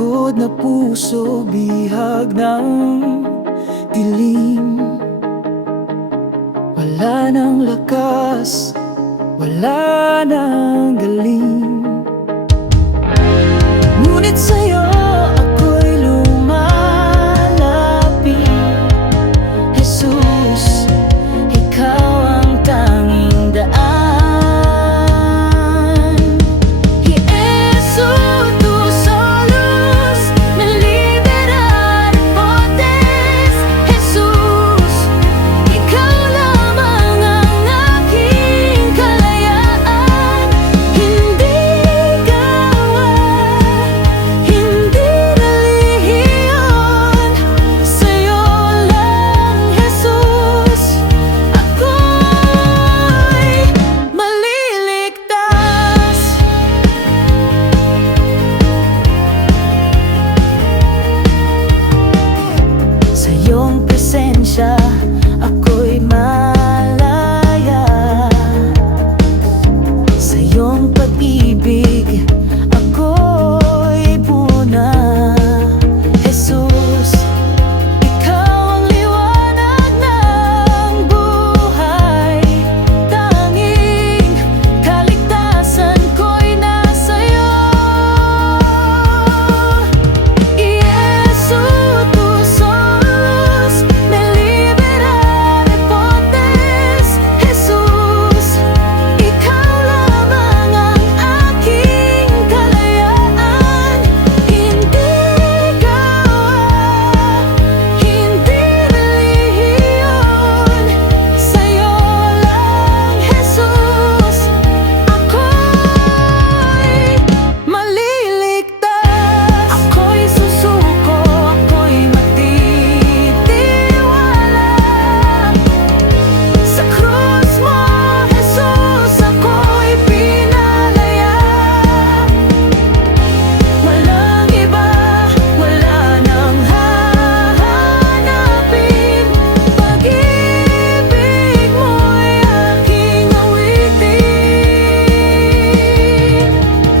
pagod na puso, bihag ng dilim. Wala nang lakas, wala nang galing. Ngunit sa'yo ako'y lumalapit, Jesus, ikaw ang tanging daan. Jesu, tu solus me liberar potes. Jesus, ikaw lamang ang aking kalayaan. Hindi gawa, hindi relihiyon, sa'yo lang, Jesus, ako'y maliligtas. Sa iyong presensya ako'y malaya. Sa iyong pag-ibig ako'y buna. Jesus, ikaw ang liwanag ng buhay. Tanging kaligtasan ko'y nasa iyo. Jesu, tu solus me liberar potes. Jesus, ikaw lamang ang aking kalayaan. Hindi gawa, hindi relihiyon, sa'yo lang, Jesus, ako'y maliligtas. Ako'y susuko, ako'y matitiwala. Sa krus mo, Jesus, ako'y pinalaya. Walang iba, wala nang hahanapin. Pag-ibig mo'y aking awitin.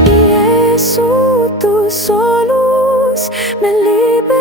Jesu, tu solus me liberar.